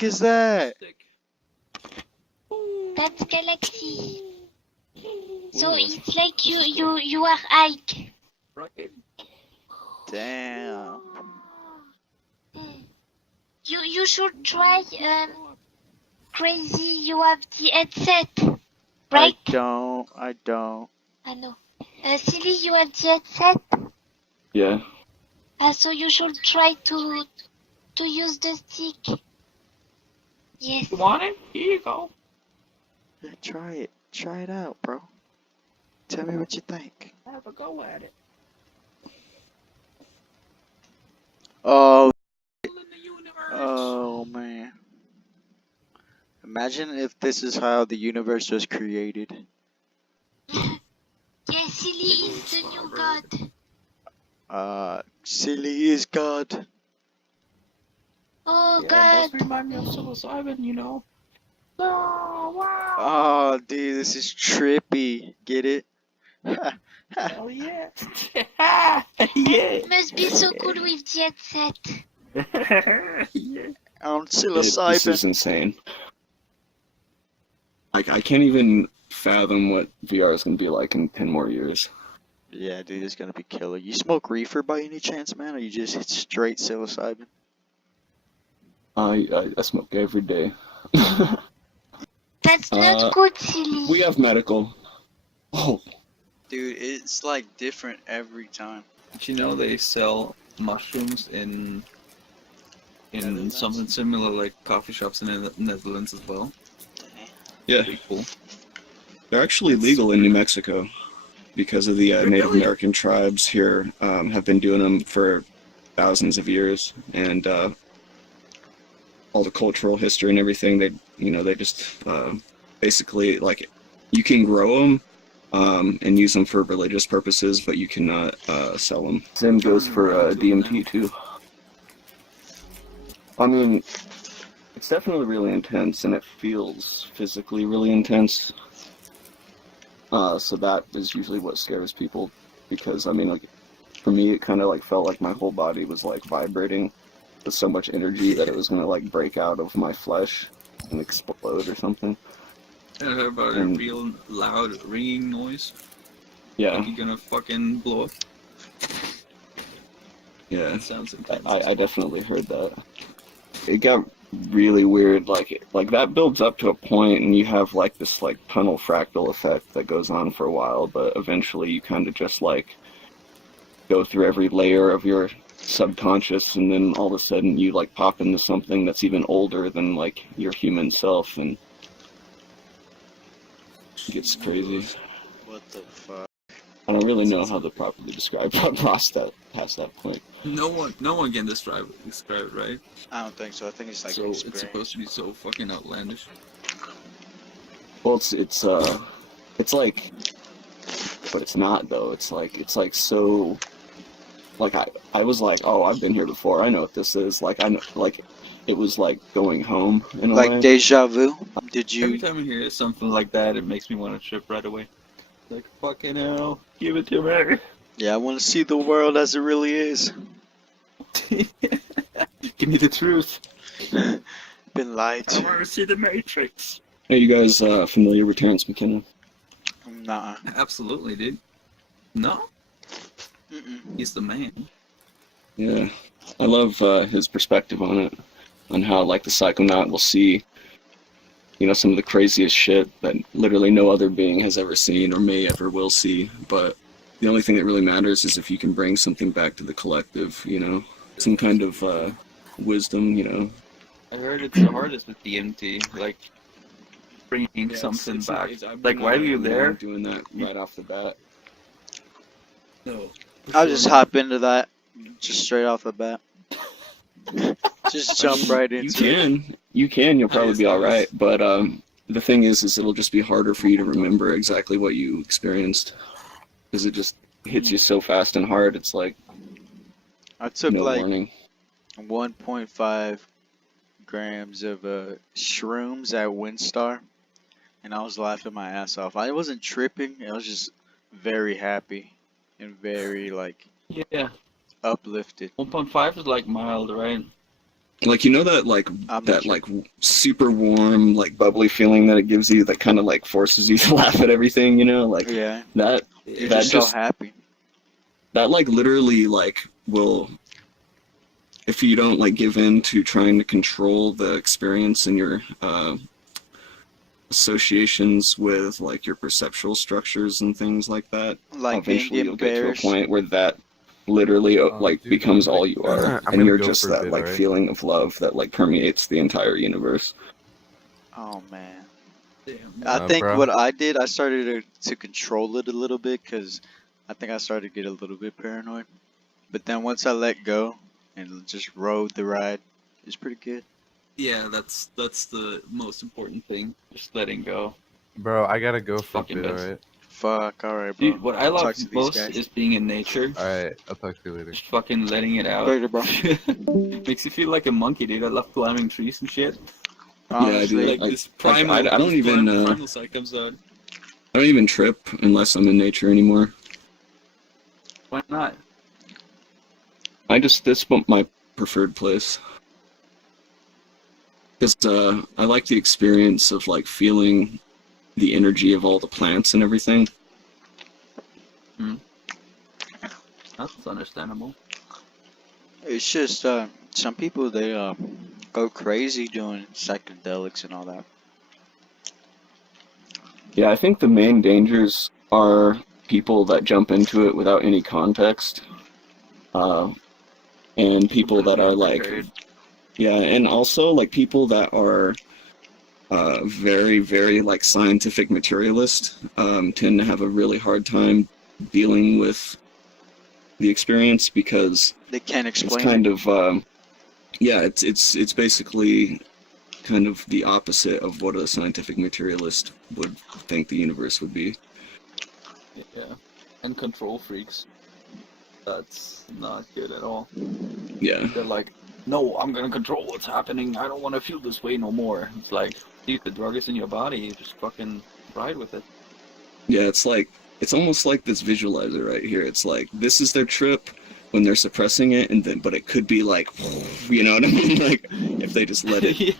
fuck is that? That's Galaxy. So it's like you are Ike. Right. Damn. You should try Crazy. You have the headset, right? I don't. I know. Silly, you have the headset. Yeah. So you should try to use the stick. Yes. You want it? Here you go. Yeah, try it. Try it out, bro. Tell me what you think. Have a go at it. Oh, In the universe. oh man. Imagine if this is how the universe was created. Yeah, Silly is the new god. Silly is God. Oh Yeah, god. it does remind me of psilocybin, you know. Oh, wow. Oh, dude, this is trippy. Get it? Hell yeah. Yeah. Must be so cool with the headset. Yeah. On This psilocybin. is insane. Like, I can't even fathom what VR is going to be like in 10 more years. Yeah, dude, it's gonna be killer. You smoke reefer by any chance, man, or you just hit straight psilocybin? I smoke every day. That's not good, Silly. We have medical. Oh, Dude, it's like different every time. Did you know they sell mushrooms in something similar like coffee shops in the Netherlands as well? yeah. Pretty cool. They're actually legal in New Mexico because of the Native Really? American tribes here have been doing them for thousands of years, and all the cultural history and everything. They just basically, like, you can grow them and use them for religious purposes, but you cannot sell them. Same goes for DMT too. I mean, it's definitely really intense, and it feels physically really intense. So that is usually what scares people, because I mean, like, for me, it kind of like felt like my whole body was like vibrating with so much energy that it was gonna like break out of my flesh and explode or something. I heard about a real loud ringing noise. Yeah, Like you're gonna fucking blow up. yeah. That sounds intense. I definitely heard that. It got really weird. Like that builds up to a point, and you have like this like tunnel fractal effect that goes on for a while, but eventually you kind of just like go through every layer of your subconscious, and then all of a sudden you like pop into something that's even older than like your human self, and it gets crazy. What the fuck? I don't really know how to properly describe past that point. No one can describe it, right? I don't think so. I think it's like So experience. it's supposed to be so fucking outlandish. Well, it's like, but it's not though. It's like so. Like I was like, oh, I've been here before. I know what this is. Like I know, like it was like going home in a Like way. deja vu. Did Every you? time I hear something like that, it makes me want to trip right away. Like, fucking hell, give it to me. Yeah, I want to see the world as it really is. Give me the truth. Been lied I want to. to see the Matrix. Are you guys familiar with Terrence McKenna? Nah. Absolutely, dude. No, Mm-mm. he's the man. Yeah, I love his perspective on it, on how like the psychonaut will see, you know, some of the craziest shit that literally no other being has ever seen or may ever will see. But the only thing that really matters is if you can bring something back to the collective, you know, some kind of wisdom, you know. I heard it's the hardest with DMT, like bringing something back. Like, why are you there? Doing that right off the bat. No. I'll just hop into that, just straight off the bat. Just jump right into it. You can, you'll probably be all right. But the thing is it'll just be harder for you to remember exactly what you experienced, because it just hits you so fast and hard. It's like I took no like warning. 1.5 grams of shrooms at Windstar, and I was laughing my ass off. I wasn't tripping. I was just very happy and very like Yeah, uplifted. 1.5 is like mild, right? Like, you know that I'm that not sure. super warm, like bubbly feeling that it gives you, that kind of like forces you to laugh at everything, you know? Like Yeah, that you're Yeah. that just so just happy. that like literally like will, if you don't like give in to trying to control the experience and your associations with like your perceptual structures and things like that, Like being eventually you'll get to a embarrassed. point where that literally like Dude, becomes all you are, I'm and gonna you're go just for a that bit, like alright? feeling of love that like permeates the entire universe. Oh man. Damn. I think Bro. what I did, I started to control it a little bit because I think I started to get a little bit paranoid. But then once I let go and just rode the ride, it's pretty good. Yeah, that's the most important thing. Just letting go. Bro, I gotta go for a Fucking bit, best. alright? Fuck, alright, bro. Dude, what I I'll love talk to these most guys. is being in nature. Alright, I'll talk to you later. Just fucking letting it out. Later, bro. Makes you feel like a monkey, dude. I love climbing trees and shit. Yeah, I do. Honestly, Like Like, this primal, I don't even primal side comes out. I don't even trip unless I'm in nature anymore. Why not? That's my preferred place. Because I like the experience of like feeling the energy of all the plants and everything. That's understandable. it's just some people they go crazy doing psychedelics and all that. Yeah, I think the main dangers are people that jump into it without any context, uh, and people that are like, Unprepared. yeah, and also like people that are very, very like scientific materialist tend to have a really hard time dealing with the experience because They can't it's explain kind it. of yeah, it's basically kind of the opposite of what a scientific materialist would think the universe would be. Yeah. And control freaks. That's not good at all. Yeah. They're like, no, I'm gonna control what's happening. I don't want to feel this way no more. It's like, dude, the drug is in your body. You just fucking ride with it. Yeah, it's almost like this visualizer right here. It's like this is their trip when they're suppressing it, and then but it could be like, you know what I mean? Like if they just let it Yeah.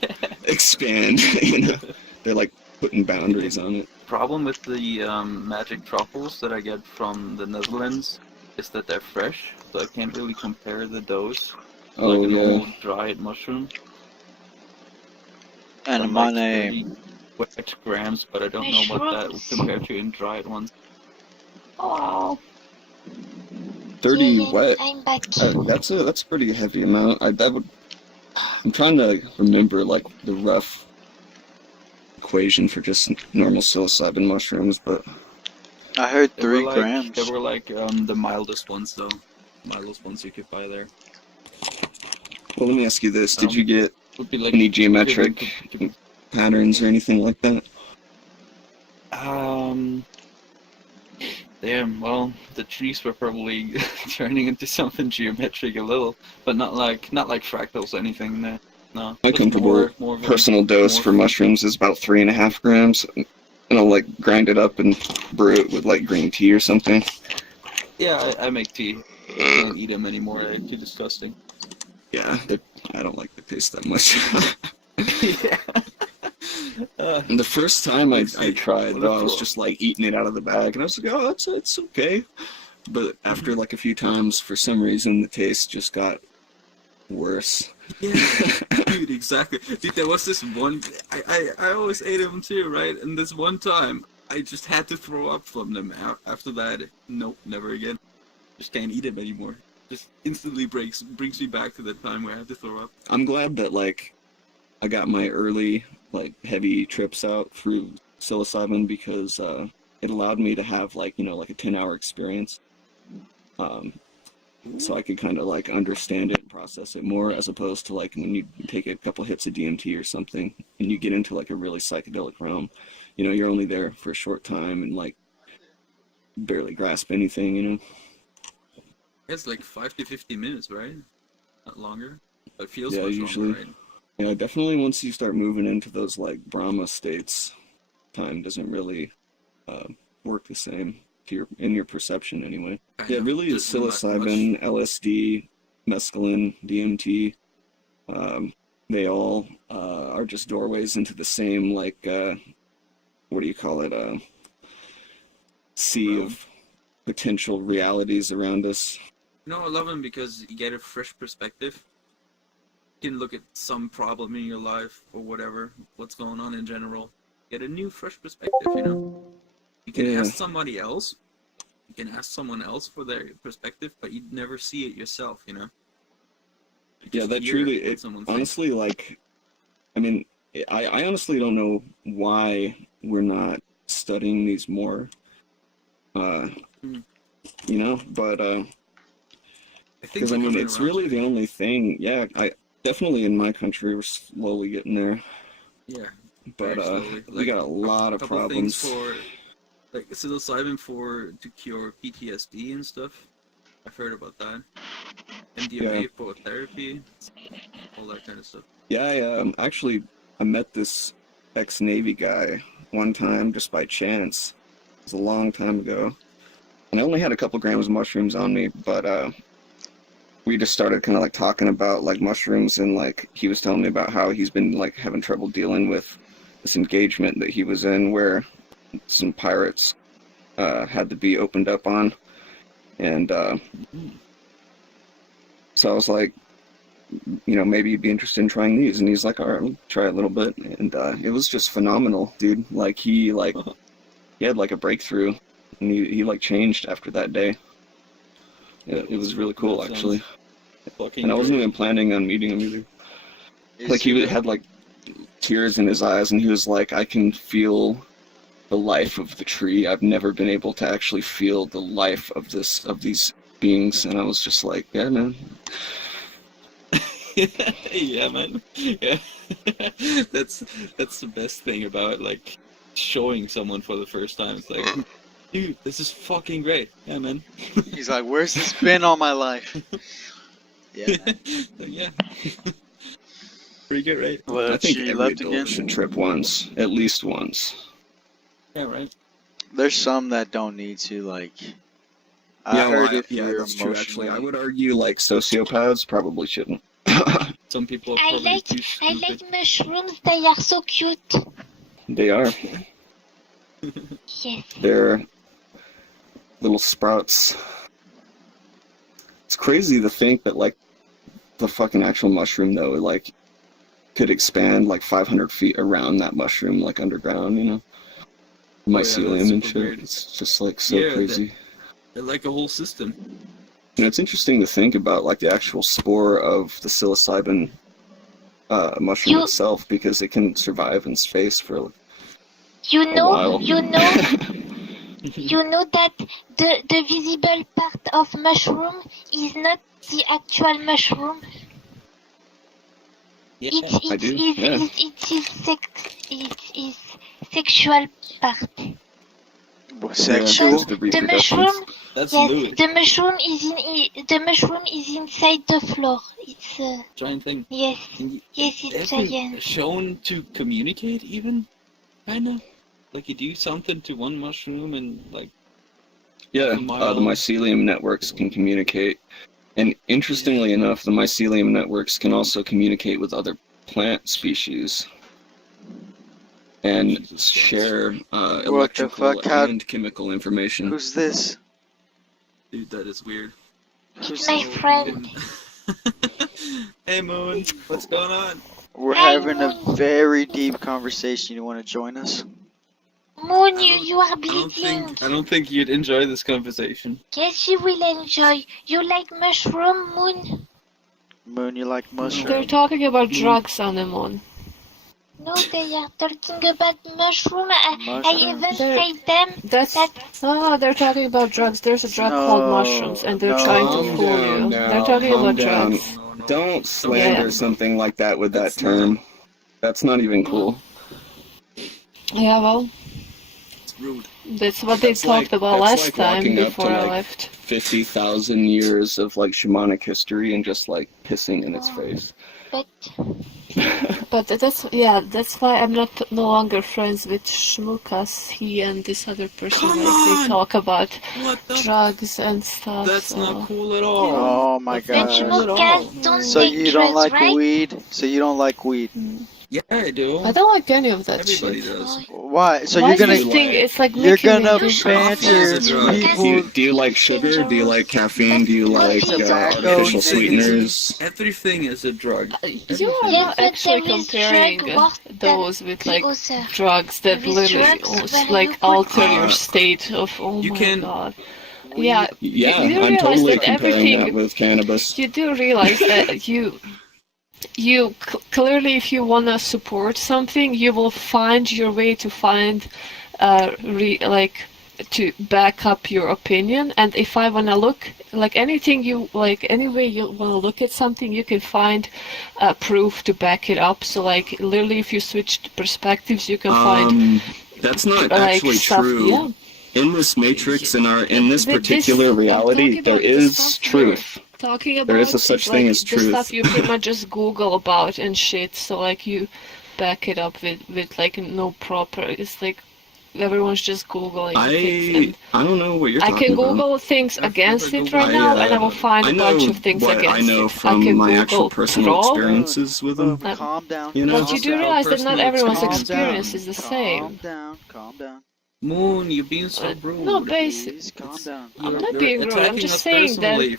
expand, you know, they're like putting boundaries on it. Problem with the magic truffles that I get from the Netherlands is that they're fresh, so I can't really compare the dose to like Oh a yeah, normal dried mushroom. And I'm my like name, 30 wet grams, but I don't know what that would Mushrooms. compare to in dried ones. Oh, 30 yeah, wet. I'm back. That's a pretty heavy amount. I'm trying to remember like the rough equation for just normal psilocybin mushrooms, but I heard They were 3 like grams. they were like the mildest ones though. Mildest ones you could buy there. well, let me ask you this: Did you get Would be like any equivalent geometric to patterns or anything like that? damn, well, the trees were probably turning into something geometric a little, but not like fractals or anything there. No. My Just comfortable more of a personal dose for more mushrooms is about 3.5 grams, and I'll like grind it up and brew it with like green tea or something. yeah, I make tea. I can't eat them anymore, they're too disgusting. Yeah, I don't like the taste that much. Yeah. And the first time I tried, What a though, I was throw. just like eating it out of the bag, and I was like, oh, it's okay. But after like a few times, for some reason, the taste just got worse. Yeah, dude, exactly. Dude, there was this one. I always ate them too, right? And this one time, I just had to throw up from them. After that, nope, never again. Just can't eat them anymore. Just instantly brings me back to the time where I had to throw up. I'm glad that like I got my early like heavy trips out through psilocybin because it allowed me to have like like a 10-hour experience. So I could kind of like understand it and process it more, as opposed to like when you take a couple hits of DMT or something and you get into like a really psychedelic realm. You're only there for a short time and like barely grasp anything. It's like 5 to 50 minutes, right? Not longer. It feels Yeah, much usually. longer, right? Yeah, definitely once you start moving into those like Brahma states, time doesn't really work the same in your perception anyway. Kind Yeah, of. really is Just much. psilocybin, LSD, mescaline, DMT, They all are just doorways into the same, like, what do you call it? Sea of potential realities around us. You know, I love them because you get a fresh perspective. You can look at some problem in your life or whatever, what's going on in general. Get a new, fresh perspective, you know? You can ask somebody else. You can ask someone else for their perspective, but you'd never see it yourself, you know? Yeah, that truly, honestly, like, I mean, I honestly don't know why we're not studying these more, you know, but, because, I mean, it's really the only thing, yeah, definitely in my country, we're slowly getting there. Yeah. But, we got a lot of problems. For, like, psilocybin to cure PTSD and stuff. I've heard about that. MDMA for therapy, all that kind of stuff. Yeah, I met this ex-Navy guy one time just by chance. It was a long time ago. And I only had a couple grams of mushrooms on me, but we just started kind of like talking about like mushrooms, and like he was telling me about how he's been like having trouble dealing with this engagement that he was in where some pirates had to be opened up on. And so I was like, you know, maybe you'd be interested in trying these. And he's like, all right, I'll try a little bit. And it was just phenomenal, dude. Like he had like a breakthrough, and he like changed after that day. It was really cool, actually. And I wasn't even planning on meeting him either. Like he had like tears in his eyes, and he was like, I can feel the life of the tree. I've never been able to actually feel the life of these beings. And I was just like, yeah, man. Yeah, man. Yeah. That's the best thing about like showing someone for the first time. It's like, dude, this is fucking great. Yeah, man. He's like, where's this been all my life? Yeah. Yeah. Pretty good, right? Well, I think she every left adult again. should trip once, at least once. Yeah, right. There's some that don't need to, like. I heard if you're that's true. Actually, I emotionally- would argue like sociopaths probably shouldn't. Some people are I probably like too I stupid. like mushrooms. They are so cute. They are. Yes. They're little sprouts. It's crazy to think that like the fucking actual mushroom though, like could expand like 500 feet around that mushroom, like underground, you know, mycelium and shit. super weird. It's just like so crazy. They're like a whole system. And it's interesting to think about like the actual spore of the psilocybin mushroom itself, because it can survive in space for You a know, while. you know, you know that the visible part of mushroom is not the actual mushroom. Yeah. I do, yeah. It is sexual part. Sexual? The The reproductions. mushroom, That's yes, Louis. the mushroom is inside the floor. It's Giant thing. yes, And yes, it's they've been giant. shown to communicate even, kinda. Like you do something to one mushroom and like. Yeah, Mild. the mycelium networks can communicate. And interestingly enough, the mycelium networks can also communicate with other plant species and share electrical fuck? How- and chemical information. Who's this? Dude, that is weird. It's my friend. Hey Moon, what's going on? We're Hi, having a Moon. very deep conversation. You want to join us? Moon, you are bleeding. I don't think you'd enjoy this conversation. Yes, you will enjoy. You like mushroom, Moon? Moon, you like They're mushroom? talking about drugs on the moon. No, they are talking about mushroom. I even Mushrooms? say them. That's they're talking about drugs. There's a drug called mushrooms, and they're No. trying to Calm fool down you. now, They're talking calm about down. drugs. No. Don't slander Yeah. something like that with that term. That's not even cool. Yeah, well, It's rude. that's what they That's talked like- about that's last like time walking up to, before I like, left. 50,000 years of like shamanic history and just like pissing in its face. But but that's why I'm no longer friends with Shmukas. He and this other person, Come they on! talk about What the? drugs and stuff. That's not so- cool at all. Oh my That's not But gosh. cool at all. Shmukas don't So take you drugs, don't like right? weed? So you don't like weed? Yeah, I do. I don't like any of that Everybody shit. does. Why? So Why you're do you gonna think it's like you're making gonna me do banter Coffee is a drug. people. Do you like sugar? Do you like caffeine? Do you like Tobacco. artificial sweeteners? Everything is a drug. You are Yes, not but actually there is comparing drug worse than those with the like other. drugs that There is literally drugs where like you put alter Uh, your state of you my can- god. Yeah, Yeah, you do I'm realize totally that comparing everything that with cannabis. you do realize that you clearly, if you want to support something, you will find your way to find to back up your opinion. And if I want to look like anything, you like any way you want to look at something, you can find proof to back it up. So like literally, if you switch perspectives, you can find That's not like actually stuff. true. Yeah. In this matrix, in this But particular I'm reality, talking there about the is stuff truth. Talking about There is a such thing like as the truth. stuff you pretty much just Google about and shit. So like you back it up with like no proper. It's like everyone's just googling things. I don't know what you're I talking can about. Google things I've against never it right Googled- now, I, and I will find I a know bunch of things what against I know it. from I can my Google actual personal pro, experiences with them. Calm down. You know? but you do calm realize that not Personal everyone's experience. experience is the Calm same. down. Calm down. Moon, you're being so rude. No, basic. Please calm down. I'm You're- not you're being rude, I'm attacking just us saying that- personally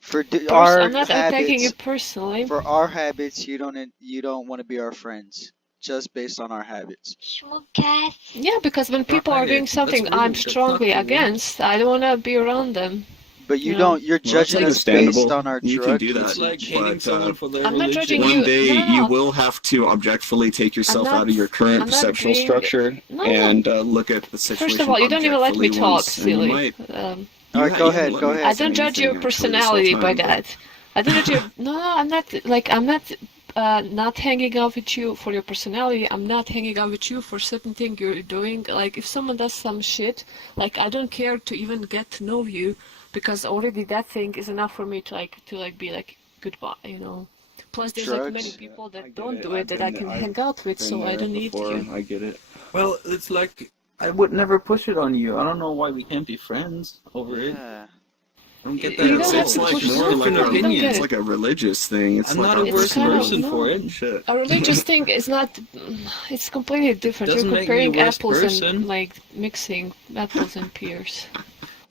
for- Our I'm not attacking you habits. personally. For our habits, you don't want to be our friends just based on our habits. Shmukas. Yeah, because when people are doing Right, something that's rude, I'm that's not strongly cool. against, I don't want to be around them. But you No. don't. You're Well, that's judging us based understandable. on our You can drug do that. It's like usage. hating But, someone for their I'm not religion. judging One you- day no. you will have to objectively take yourself I'm not- out of your current I'm not perceptual being- structure No. and look at the situation. First of all, you don't even let me objectively talk, once, and you silly. might- All right, you go haven't ahead, let go me ahead. I say don't judge anything your actually this whole personality by time, but- that. I don't judge your. No, I'm not hanging out with you for your personality. I'm not hanging out with you for certain thing you're doing. Like if someone does some shit, like I don't care to even get to know you, because already that thing is enough for me to be like goodbye, you know. Plus, there's like many Drugs? people I that get don't it. do it I've that been I can there. hang out with, so I don't need you. I get it. Well, it's like I would never push it on you. I don't know why we can't be friends over it. Yeah. I don't get You that don't at have all. It's to like push more it. like I don't a, get it's it. like a religious thing. It's I'm like not a a worse kind of- person no. for it. Shit. A religious thing is not. It's completely different. Doesn't You're make me a comparing worse apples person. and like mixing apples and pears.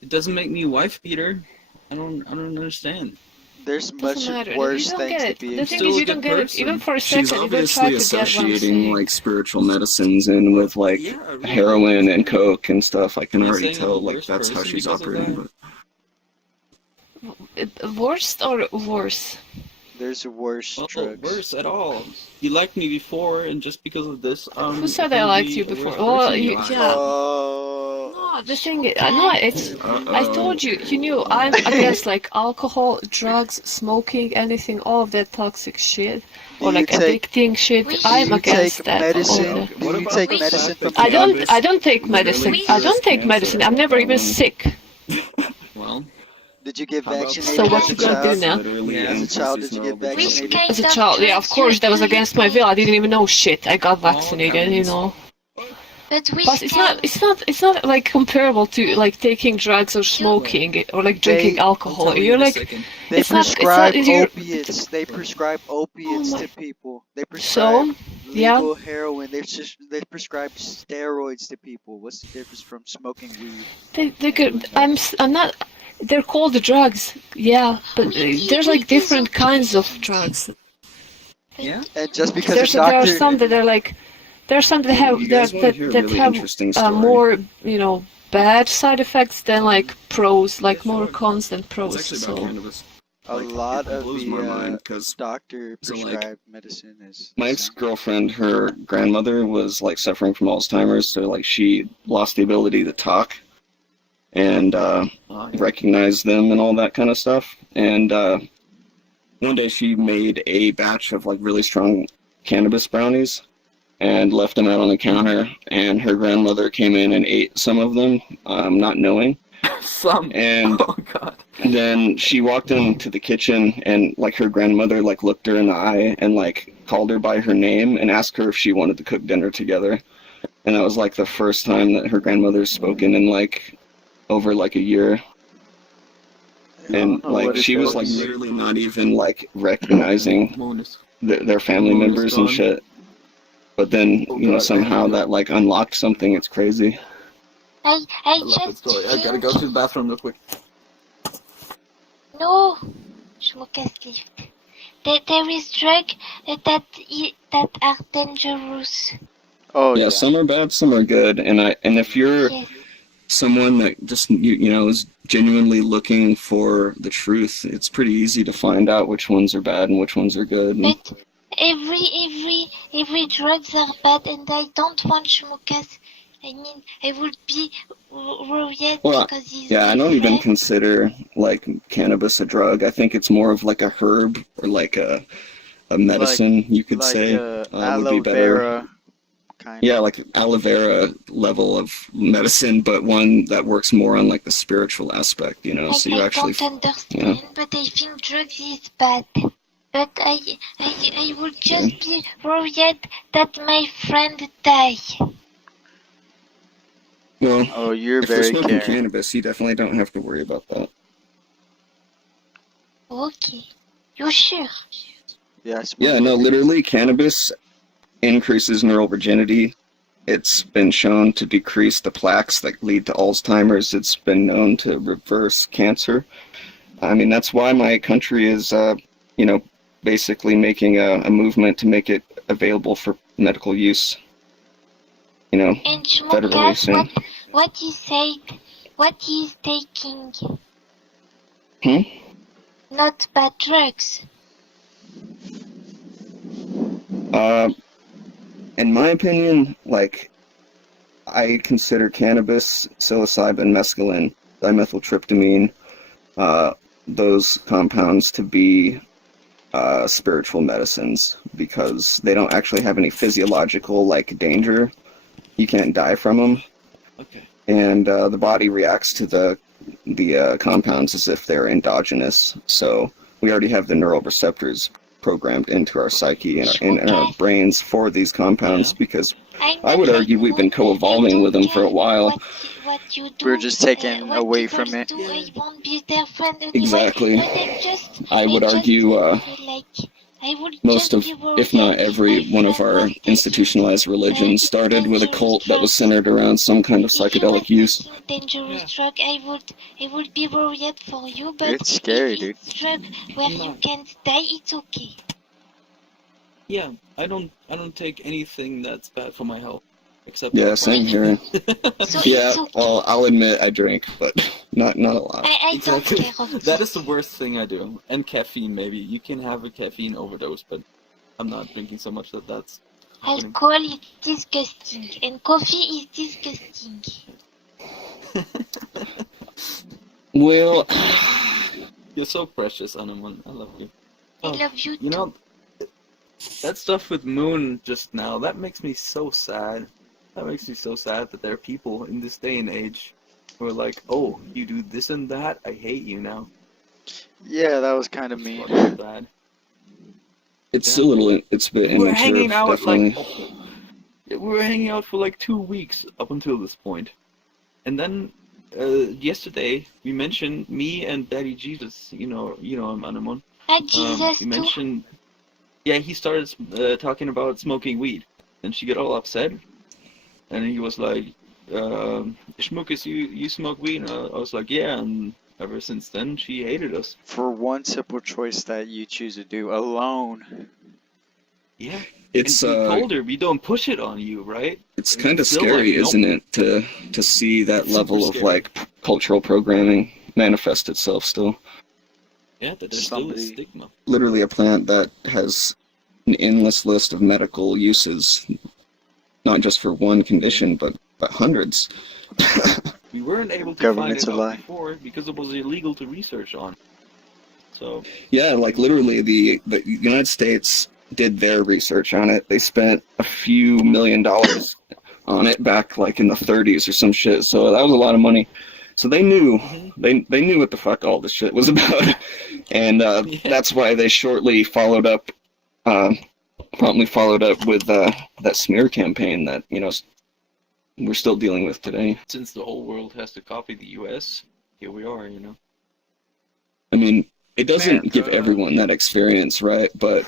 It doesn't make me wife beater. I don't understand. There's Doesn't much matter. worse You don't things get to it. be The thing Still is, a you don't good get it person. even for a She's second. You don't try obviously to get what I'm associating saying. like spiritual medicines in with like Yeah, really. heroin and coke and stuff. I can You're already saying tell I'm a like worse that's how person she's because of operating. that? But Worst or worse? There's worse Well, drugs. worse at all. You liked me before, and just because of this, Who said I'm I gonna liked be you a worse before? person Well, in you, your eyes. yeah. Oh. No, the thing is, no, it's. I told you, you knew I'm against like alcohol, drugs, smoking, anything, all of that toxic shit, or Do you like take- addicting shit. Do I'm you against take that. medicine? all Do the- What you about take the medicine fact from that I don't take medicine. literally I don't cures take medicine. I've never even sick. Well, Did you get How about vaccinated So what as you a gonna do child? now? Literally Yeah, as a As a child, increases did you get neural Which vaccinated? kind As a of child, yeah, of drugs course, that was do you against my take? will. I didn't even know shit. I got All vaccinated, you kinds. know. But which But it's not like comparable to like taking drugs or smoking or like drinking They- alcohol. I'll tell you You're in a like, second. They It's not- prescribe you're- opiates. They prescribe opiates my- to people. They prescribe yeah. legal heroin. They prescribe steroids to people. What's the difference from smoking weed? they could. I'm not. They're called drugs, yeah, but there's like different kinds of drugs. Yeah. And just because There a are doctor, some that are like, there are some that have You guys wanna that hear a that really have interesting story? more, you know, bad side effects than like pros, like Yeah, more sure. cons than it's pros. actually about So cannabis. a Like, lot it of blows my mind the because doctor So, like, prescribed medicine is. my ex-girlfriend, her grandmother was like suffering from Alzheimer's, so like she lost the ability to talk and recognize them and all that kind of stuff. And one day she made a batch of like really strong cannabis brownies and left them out on the counter, and her grandmother came in and ate some of them, not knowing. Some. And Oh god. then she walked into the kitchen and like her grandmother like looked her in the eye and like called her by her name and asked her if she wanted to cook dinner together. And that was like the first time that her grandmother's spoken in like over like a year. And like she was like literally not even like recognizing their family members and shit. But then, you know, somehow that like unlocked something. It's crazy. I love that just story. I think... gotta go to the bathroom real quick. No, Shmukas left. There is drugs that are dangerous. Oh Yeah, some are bad, some are good. And if you're Yes. someone that just you know is genuinely looking for the truth, it's pretty easy to find out which ones are bad and which ones are good. And But every drugs are bad, and I don't want Shmukas. I mean, I would be worried well, because he's yeah, my I don't even friend. consider like cannabis a drug. I think it's more of like a herb or like a medicine, you could say. Would aloe be better. vera kind Yeah, of. like aloe vera level of medicine, but one that works more on like the spiritual aspect, you know. So you I actually, don't understand, but I think drugs is bad. But I would just be worried that my friend die. well, Oh, you're if we're very smoking caring. cannabis, you definitely don't have to worry about that. Okay. You sure? Yeah, I smoke Yeah, no, literally, cannabis increases neural virginity. It's been shown to decrease the plaques that lead to Alzheimer's. It's been known to reverse cancer. I mean, that's why my country is, you know, basically making a movement to make it available for medical use. You know, And federally Shmukas, soon. what he said, what he's taking, not bad drugs. In my opinion, like, I consider cannabis, psilocybin, mescaline, dimethyltryptamine, those compounds to be spiritual medicines because they don't actually have any physiological like danger. You can't die from them, Okay. and the body reacts to the compounds as if they're endogenous. So we already have the neural receptors programmed into our psyche and in our brains for these compounds because I would argue we've been co-evolving with them for a while. What you do, We're just taken what away people from it. do, I won't be their friend anymore. Exactly. But I would argue I would most just of, be worried if not if every my one of friend our was taking, institutionalized religions started with a cult that was centered around some kind of if you psychedelic were use. taking dangerous drug, I would be worried for you. But It's scary, if dude. it's drug where you can't die, it's okay. Yeah, I don't take anything that's bad for my health, except Yeah, alcohol. same here. So Yeah, it's okay. well, I'll admit I drink, but not a lot. I don't Exactly. care of That this. is the worst thing I do. And caffeine, maybe. You can have a caffeine overdose, but I'm not drinking so much that that's happening. Alcohol is disgusting, and coffee is disgusting. Well, You're so precious, Anuman. I love you. I love you You too. know, that stuff with Moon just now, that makes me so sad. That makes me so sad that there are people in this day and age who are like, oh, you do this and that, I hate you now. Yeah, that was kind of It's mean. fucking sad. it's a little, it's a bit We were immature, hanging out definitely. we were hanging out for like 2 weeks up until this point. And then yesterday we mentioned me and Daddy Jesus, you know him, Anuman. Jesus We too. mentioned, yeah, he started talking about smoking weed, and she got all upset, and he was like, Shmukas, you smoke weed? And I was like, yeah, and ever since then she hated us. For one simple choice that you choose to do alone. Yeah. It's And we told her we don't push it on you, right? it's And kind of still scary, like, nope. isn't it, to see that It's super level of scary. like cultural programming manifest itself still. Yeah, that there's still a Somebody- stigma. Literally a plant that has an endless list of medical uses, not just for one condition, but hundreds. We weren't able to Government's find a it lie. out before because it was illegal to research on. So, Yeah, like literally the United States did their research on it. They spent a few $1 million on it back like in the 30s or some shit. So that was a lot of money. So they knew they knew what the fuck all this shit was about, and that's why they shortly followed up promptly followed up with that smear campaign that, we're still dealing with today. Since the whole world has to copy the US, here we are, I mean, it doesn't give America. everyone that experience, right? But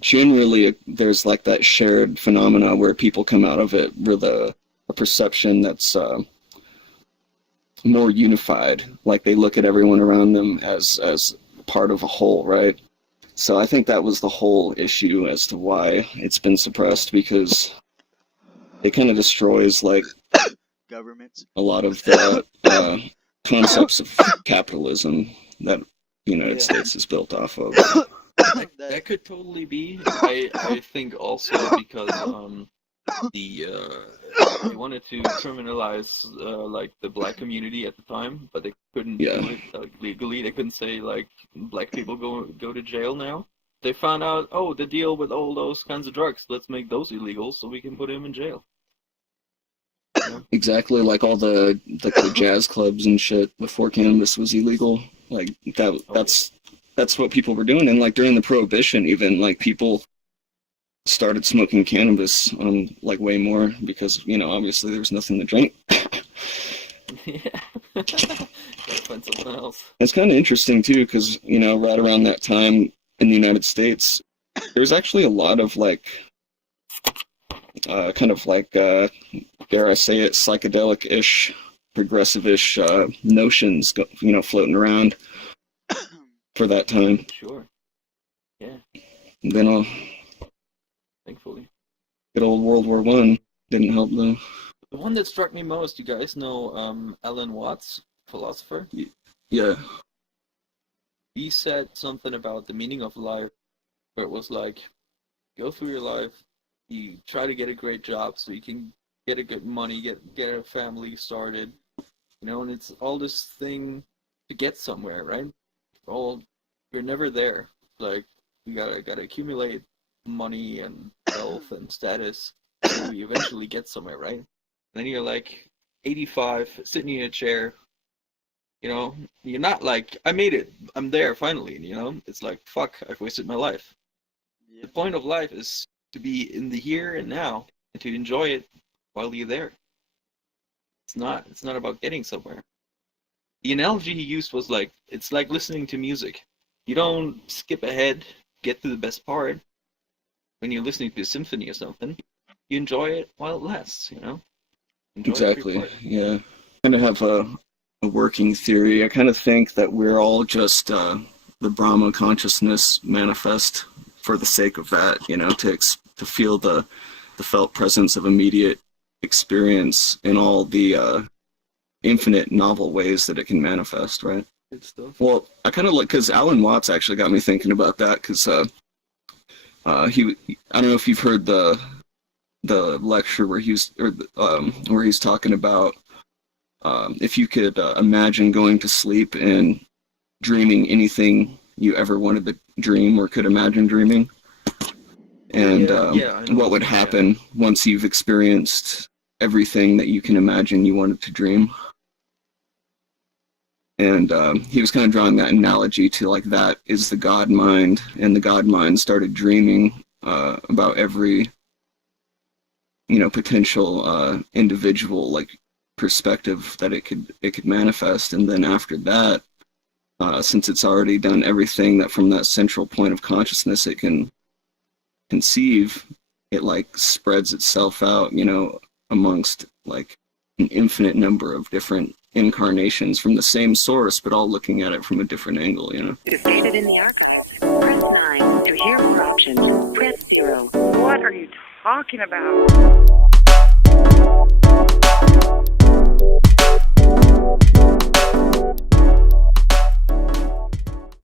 generally, there's like that shared phenomena where people come out of it with a perception that's more unified. Like they look at everyone around them as part of a whole, right? So I think that was the whole issue as to why it's been suppressed, because it kind of destroys like Governments. a lot of the concepts of capitalism that the United States is built off of. That could totally be. I think also because they wanted to criminalize like the black community at the time, but they couldn't do it legally. They couldn't say like black people go to jail now. They found out, oh, the deal with all those kinds of drugs, let's make those illegal so we can put him in jail. Exactly, like all the jazz clubs and shit before cannabis was illegal. Like that's what people were doing, and like during the Prohibition, even like people started smoking cannabis like way more because obviously there was nothing to drink. Yeah, gotta find something else. It's kind of interesting too, because right around that time in the United States, there's actually a lot of like kind of like dare I say it, psychedelic-ish, progressive-ish notions floating around for that time. Sure. Yeah. And then thankfully, good old World War I didn't help though. the one that struck me most, you guys know Alan Watts, philosopher? Yeah. He said something about the meaning of life, where it was like, go through your life, you try to get a great job so you can get a good money, get a family started, and it's all this thing to get somewhere, right? You're never there. Like, you gotta accumulate money and wealth and status so you eventually get somewhere, right? And then you're like 85, sitting in a chair, you're not like, I made it, I'm there finally, it's like, fuck, I've wasted my life. The point of life is to be in the here and now and to enjoy it while you're there. It's not about getting somewhere. The analogy he used was like, it's like listening to music. You don't skip ahead, get to the best part. When you're listening to a symphony or something, you enjoy it while it lasts, Enjoy Exactly. every part. Yeah. I kind of have a working theory. I kind of think that we're all just the Brahma consciousness manifest for the sake of that, to feel the felt presence of immediate experience in all the infinite novel ways that it can manifest, right? Good stuff. Well, I kind of like, because Alan Watts actually got me thinking about that, because I don't know if you've heard the lecture where he's talking about if you could imagine going to sleep and dreaming anything you ever wanted to dream or could imagine dreaming, and what would happen once you've experienced everything that you can imagine you wanted to dream. And he was kind of drawing that analogy to like that is the God mind, and the God mind started dreaming about every potential individual like perspective that it could manifest, and then after that, since it's already done everything that from that central point of consciousness it can conceive, it like spreads itself out, amongst like an infinite number of different incarnations from the same source, but all looking at it from a different angle, Is stated in the archives. Press 9 to hear more options. Press 0. What are you talking about?